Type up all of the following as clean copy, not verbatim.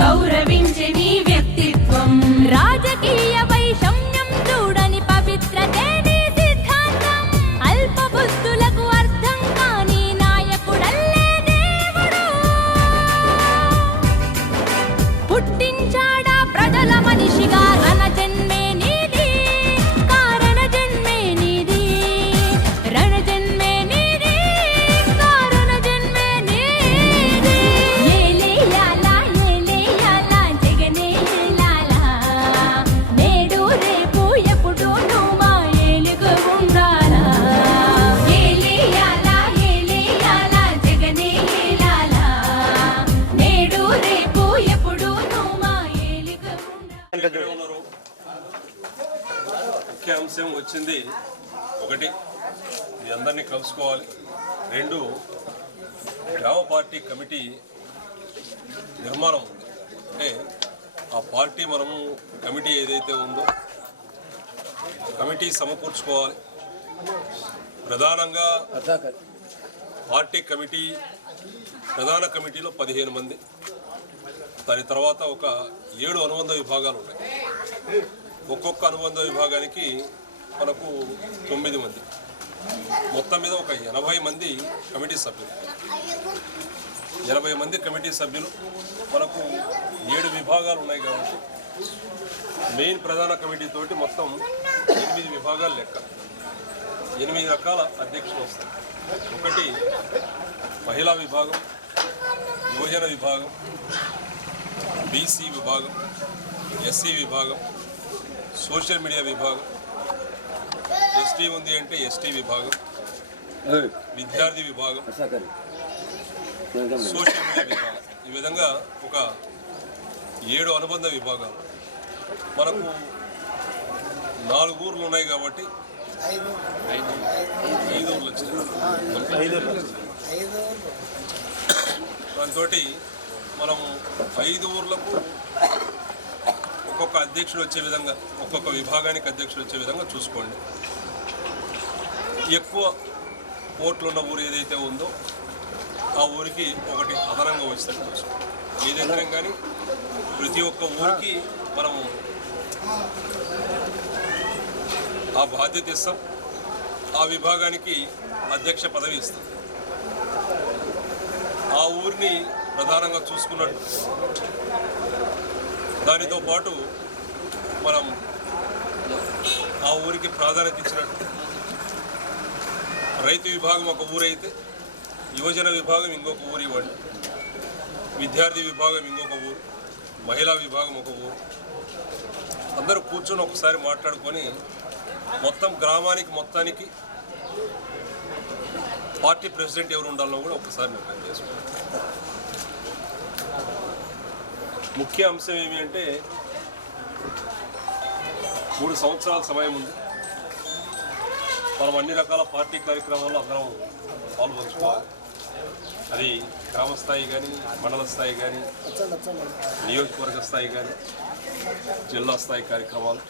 గౌరవించే నీ వ్యక్తిత్వం రాజకీయ వైషమ్యం చూడని పవిత్రతే నీ సిద్ధాంతం అల్ప బుద్ధులకు అర్థం కాని నాయకుడల్లే దేవుడు పుట్టించాడా ప్రజల మనిషిగా రణ జన్మే నీది కారణ జన్మే నీది రణ జన్మే నీది కారణ జన్మే నీది ఏలే యాలా జగనే లాలా నేడు రేపు ఎప్పుడు నువ్వు మా ఏలుగు ఉండాలా ఏలే యాలా జగనే లాలా నేడు రేపు ఎప్పుడు నువ్వు మా ఏలుగు ఉండాలా. ముఖ్య అంశం వచ్చింది ఒకటి, మీ అందరినీ కలుసుకోవాలి. రెండు, గ్రామ పార్టీ కమిటీ నిర్మాణం ఉంది. అంటే ఆ పార్టీ మనము కమిటీ ఏదైతే ఉందో కమిటీ సమకూర్చుకోవాలి. ప్రధానంగా పార్టీ కమిటీ ప్రధాన కమిటీలో 15 మంది, దాని తర్వాత ఒక 7 అనుబంధ విభాగాలు ఉన్నాయి. ఒక్కొక్క అనుబంధ విభాగానికి మనకు 9 మంది, మొత్తం మీద ఒక 80 మంది కమిటీ సభ్యులు. 80 మంది కమిటీ సభ్యులు, మనకు 7 విభాగాలు ఉన్నాయి కాబట్టి మెయిన్ ప్రధాన కమిటీ తోటి మొత్తం 8 విభాగాలు లెక్క. 8 రకాల అధ్యక్షులు వస్తాయి. ఒకటి మహిళా విభాగం, యువజన విభాగం, బీసీ విభాగం, ఎస్సీ విభాగం, సోషల్ మీడియా విభాగం, ఎస్టీ ఉంది అంటే ఎస్టీ విభాగం, విద్యార్థి విభాగం, సోషల్ మీడియా విభాగం. ఈ విధంగా ఒక 7 అనుబంధ విభాగాలు. మనకు 4 ఊర్లు ఉన్నాయి కాబట్టి 5 ఊర్లు వచ్చినాయి. దాంతో మనము 5 ఊర్లకు ఒక్కొక్క అధ్యక్షుడు వచ్చే విధంగా, ఒక్కొక్క విభాగానికి అధ్యక్షుడు వచ్చే విధంగా చూసుకోండి. ఎక్కువ ఓట్లు ఉన్న ఊరు ఏదైతే ఉందో ఆ ఊరికి ఒకటి అదనంగా వచ్చేటట్టు చూసుకోండి. ఏదైతే కానీ ప్రతి ఒక్క ఊరికి మనము ఆ బాధ్యత ఇస్తాం. ఆ విభాగానికి అధ్యక్ష పదవి ఇస్తాం. ఆ ఊరిని ప్రధానంగా చూసుకున్నట్టు, దానితో పాటు మనం ఆ ఊరికి ప్రాధాన్యత ఇచ్చినట్టు. రైతు విభాగం ఒక ఊరైతే యువజన విభాగం ఇంకొక ఊరు ఇవ్వండి, విద్యార్థి విభాగం ఇంకొక ఊరు, మహిళా విభాగం ఒక ఊరు. అందరూ కూర్చొని ఒకసారి మాట్లాడుకొని మొత్తం గ్రామానికి మొత్తానికి పార్టీ ప్రెసిడెంట్ ఎవరు ఉండాలో కూడా ఒకసారి నిర్ణయం చేసుకోండి. ముఖ్య అంశం ఏమి అంటే 3 సంవత్సరాల సమయం ఉంది. మనం అన్ని రకాల పార్టీ కార్యక్రమాల్లో అందరం పాల్పంచుకోవాలి. అది గ్రామ స్థాయి కానీ, మండల స్థాయి కానీ, నియోజకవర్గ స్థాయి కానీ, జిల్లా స్థాయి కార్యక్రమాలు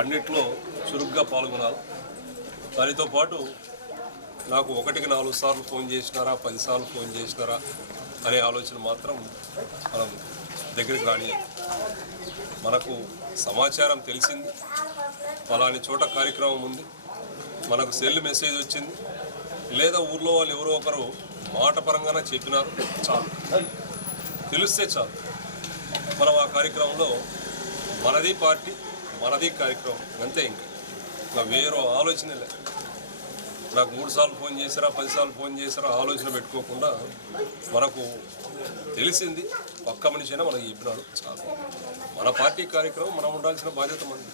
అన్నిట్లో చురుగ్గా పాల్గొనాలి. దానితో పాటు నాకు 1కి 4 సార్లు ఫోన్ చేసినారా, 10 సార్లు ఫోన్ చేసినారా అనే ఆలోచన మాత్రం మనం దగ్గరికి రానియాలి. మనకు సమాచారం తెలిసింది, ఫలాని చోట కార్యక్రమం ఉంది, మనకు సెల్ మెసేజ్ వచ్చింది, లేదా ఊర్లో వాళ్ళు ఎవరో ఒకరు మాట పరంగానే చెప్పినారు, చాలు, తెలిస్తే చాలు. మనం ఆ కార్యక్రమంలో మనది పార్టీ, మనది కార్యక్రమం అంతే. ఇంకా వేరే ఆలోచన లేదు. నాకు 3 సార్లు ఫోన్ చేశారా, 10 సార్లు ఫోన్ చేశారా ఆలోచన పెట్టుకోకుండా మనకు తెలిసింది, పక్క మనిషి అయినా మనకు చెప్పినాడు, చాలు. మన పార్టీ కార్యక్రమం మనం ఉండాల్సిన బాధ్యత మనది.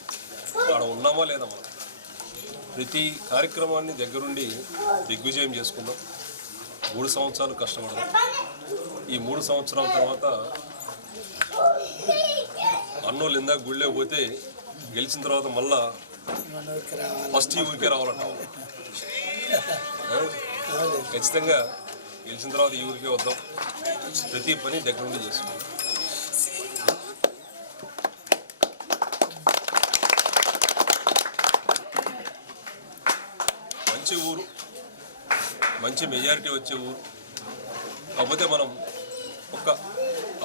అక్కడ ఉన్నామా లేదా మనం ప్రతి కార్యక్రమాన్ని దగ్గరుండి దిగ్విజయం చేసుకుందాం. 3 సంవత్సరాలు కష్టపడదాం. ఈ 3 సంవత్సరాల తర్వాత అన్నోళ్ళు ఇందాక గుళ్ళే పోతే గెలిచిన తర్వాత మళ్ళా ఫస్ట్ ఈ ఊరికే రావాలంటాం. ఖచ్చితంగా గెలిచిన తర్వాత ఈ ఊరికే వద్దాం. ప్రతి పని దగ్గరుండి చేసుకుందాం. మంచి ఊరు, మంచి మెజారిటీ వచ్చే ఊరు. కాకపోతే మనం ఒక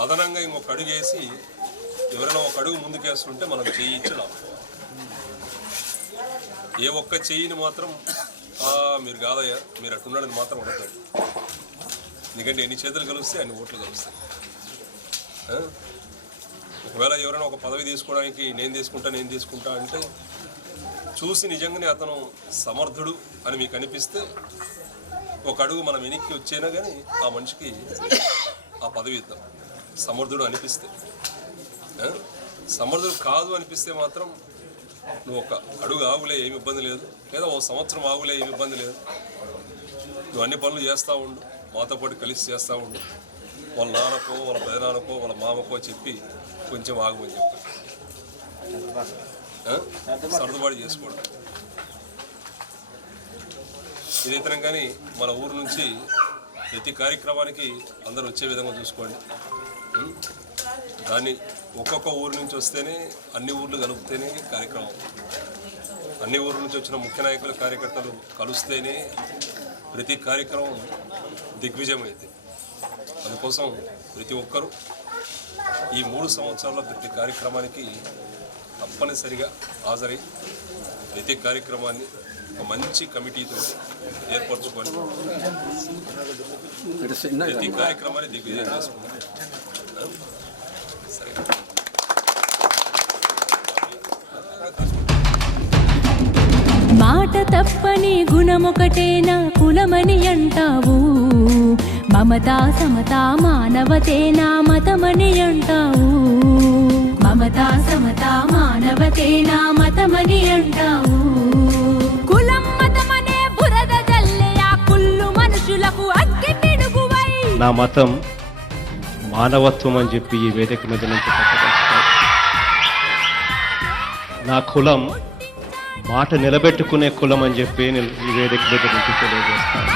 అదనంగా ఇంకొక అడుగు వేసి ఎవరైనా ఒక అడుగు ముందుకేస్తుంటే మనం చెయ్యి ఇచ్చి లాభం. ఏ ఒక్క చెయ్యిని మాత్రం మీరు కాదయ్యా, మీరు అట్టున్నాడని మాత్రం ఉండదు. ఎందుకంటే ఎన్ని చేతులు కలిస్తే అన్ని ఓట్లు కలుస్తాయి. ఒకవేళ ఎవరైనా ఒక పదవి తీసుకోవడానికి నేను తీసుకుంటా అంటే చూసి నిజంగానే అతను సమర్థుడు అని మీకు అనిపిస్తే ఒక అడుగు మనం వెనక్కి వచ్చేనా కానీ ఆ మనిషికి ఆ పదవి ఇద్దాం. సమర్థుడు అనిపిస్తే. సమర్థుడు కాదు అనిపిస్తే మాత్రం నువ్వు ఒక అడుగు ఆగులే, ఏమి ఇబ్బంది లేదు, లేదా 1 సంవత్సరం ఆగులే, ఏమి ఇబ్బంది లేదు, నువ్వు అన్ని పనులు చేస్తూ ఉండు, మాతో పాటు కలిసి చేస్తూ ఉండు, వాళ్ళ నాన్నకో వాళ్ళ పెదనాన్నకో వాళ్ళ మామకో చెప్పి కొంచెం ఆగమని చెప్పి సర్దుబాటు చేసుకోవడం. ఇదైతే కానీ మన ఊరు నుంచి ప్రతి కార్యక్రమానికి అందరూ వచ్చే విధంగా చూసుకోండి. దాన్ని ఒక్కొక్క ఊరు నుంచి వస్తేనే అన్ని ఊర్లు కలుపుతేనే కార్యక్రమం. అన్ని ఊర్ల నుంచి వచ్చిన ముఖ్య నాయకులు కార్యకర్తలు కలిస్తేనే ప్రతి కార్యక్రమం దిగ్విజయం అవుతుంది. అందుకోసం ప్రతి ఒక్కరూ ఈ 3 సంవత్సరాల ప్రతి కార్యక్రమానికి తప్పనిసరిగా హాజరై ప్రతి కార్యక్రమాన్ని ఒక మంచి కమిటీతో ఏర్పరచుకొని ప్రతి కార్యక్రమాన్ని దిగ్విజయం చేసుకుంటాం. సరే, మాట తప్పని గుణమొకటేనా కులమని అంటావు, మమతా సమతా మానవతేనా మతమని అంటావు, మమతా సమతా మానవతేనా మతమని అంటావు. కులం మతమనే బురద జల్లే ఆ కుళ్ళు మనుషులకు అగ్గి పిడుగువై. నా మతం మానవత్వం అని చెప్పి ఈ వేదిక మీద నుంచి చెప్పదలుచుకోవాలి. నా కులం మాట నిలబెట్టుకునే కులం అని చెప్పి ఈ వేదిక మీద నుంచి తెలియజేస్తాను.